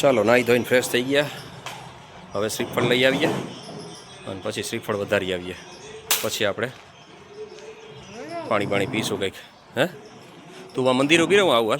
ચાલો નાહી ધોઈને ફ્રેશ થઈ ગયા. હવે શ્રીફળ લઈ આવીએ અને પછી શ્રીફળ વધારી આવીએ. પછી આપણે પાણી પાણી પીશું કંઈક. હે? તું આ મંદિર ઊભી રહું આવું, હાલ.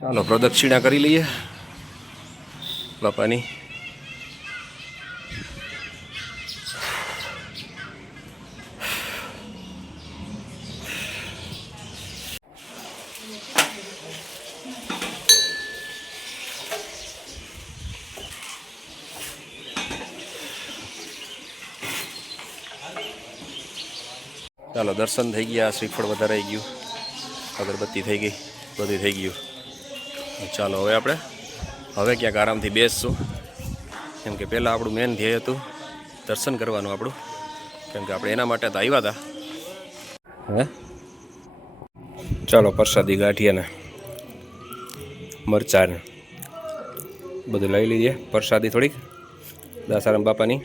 ચાલો, પ્રદક્ષિણા કરી લઈએ. બાપાની. ચાલો દર્શન થઈ ગયા, શ્રીફળ વધારાઈ ગયું, અગરબત્તી થઈ ગઈ, બધું થઈ ગયું. ચાલો હવે આપણે, હવે ક્યાંક આરામથી બેસશું. કેમ કે પહેલાં આપણું મેન ધ્યેય હતું દર્શન કરવાનું આપણું, કેમ કે આપણે એના માટે તો આવ્યા હતા. હે? ચાલો, પ્રસાદી ગાંઠિયાને મરચાને બધું લઈ લીધીએ પ્રસાદી થોડીક, દાસારામ બાપાની.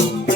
Música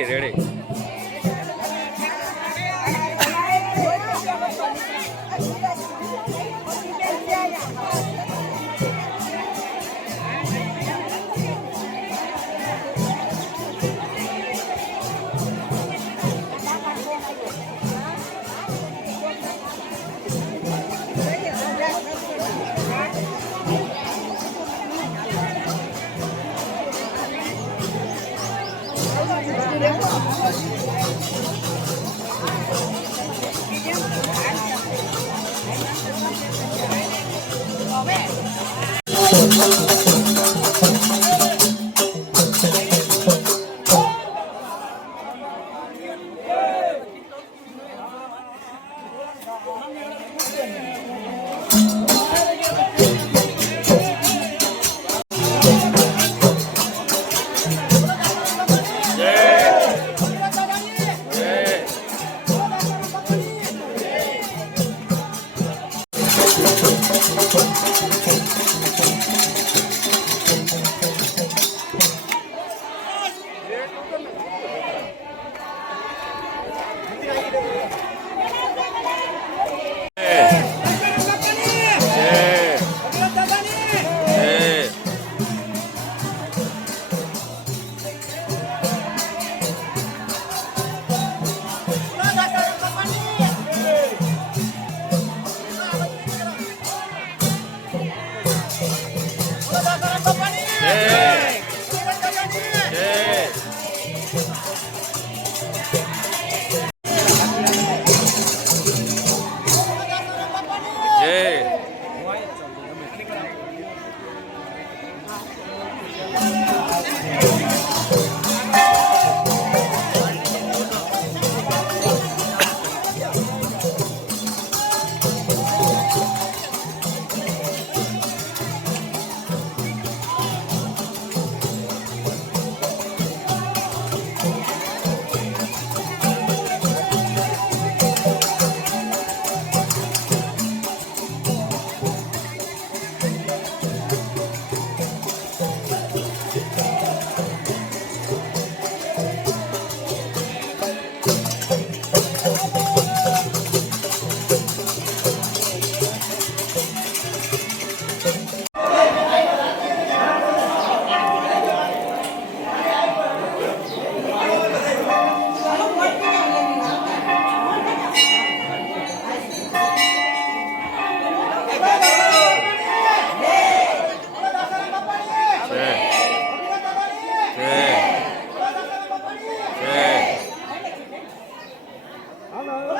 ready ready Oh.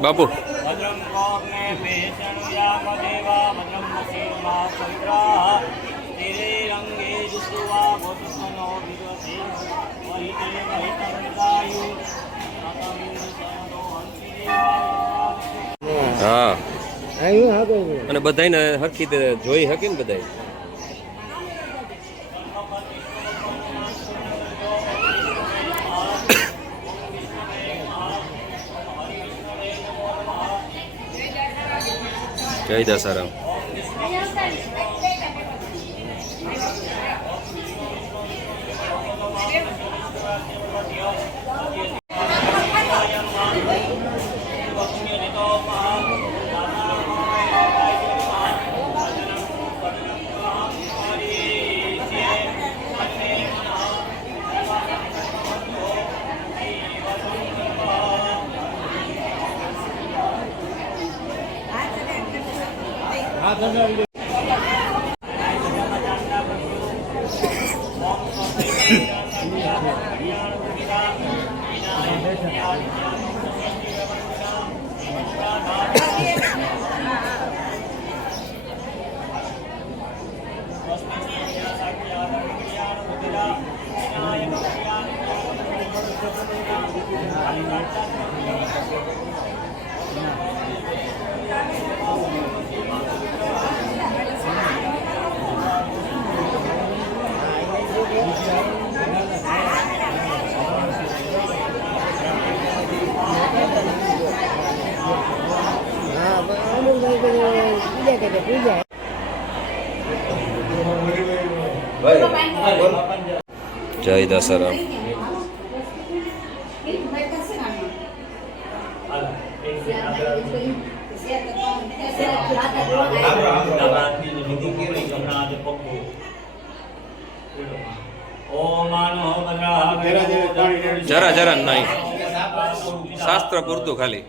બાપુ. ભદ્રમ કોગ્ને ભેષણુયા દેવા ભદ્રમ નસીમા પવિત્રા તિરે રંગે જુસ્વા ભોજનો વિરતે વહિતે વહિતંતાયુ નતમિન્દ સનો હંતિ દેવા હા. અને બધાને હરખી જોઈ શકે ને બધા જય દસારામ હા અમુકભાઈ બધું પૂજા કરે પૂજા જય દશરામ જરા જરા નહીં. શાસ્ત્ર પૂરતું ખાલી.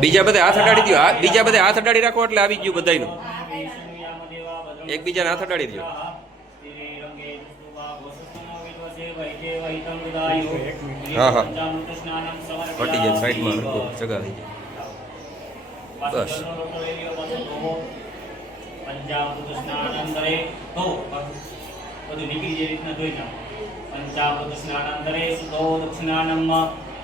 બીજા બધા હાથ અડાડી દો બીજા બધા હાથ અડાડી રાખો એટલે આવી ગયું બધા એકબીજાને હાથ અડાડી દો સાઈડમાં જગા બસ. પંચામૃત સ્નાનાંતરે સુતો દક્ષિણાનમ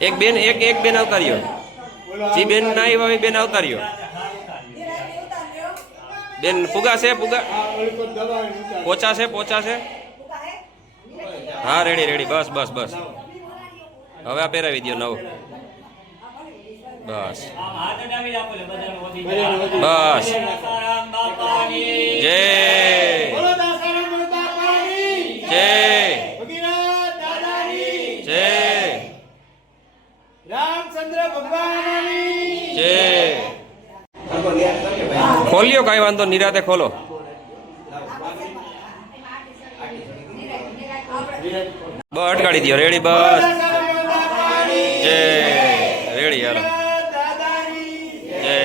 એક બેન, એક એક બેન આવતા રહ્યો બોલો બેન ના આવ્યા બેન આવતા રહ્યો બેન, ફુગા છે, ફુગા. પોચા છે પોચા છે? હા, રેડી રેડી. બસ બસ બસ. હવે આ પહેરાવી દો નવું. બસ. બસ. જય. અડાવી રામચંદ્ર ભગવાનની. જય. ખોલ્યો કઈ વાંધો નિરાતે ખોલો. બસ અટકાડી દો રેડી બસ. જય. રેડી હાલો. જય.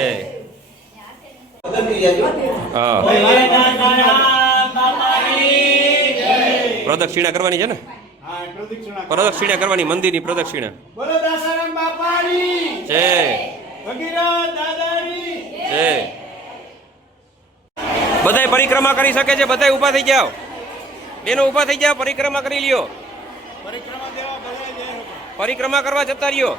પ્રદક્ષિણા કરવાની છે ને? હા પ્રદક્ષિણા. પ્રદક્ષિણા કરવાની મંદિરની પ્રદક્ષિણા. જય. ભગીરથ દાદાની જય. બધાય પરિક્રમા કરી શકે છે? બધાય ઊભા થઈ જાઓ. બેનો ઊભા થઈ જાઓ પરિક્રમા કરી લ્યો. પરિક્રમા દેવા બધા. પરિક્રમા કરવા જતા રહ્યો.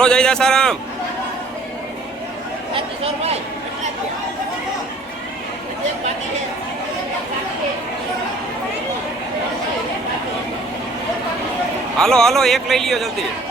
બોલો જય દાસારામ. હાલો હાલો એક લઈ લ્યો જલ્દી.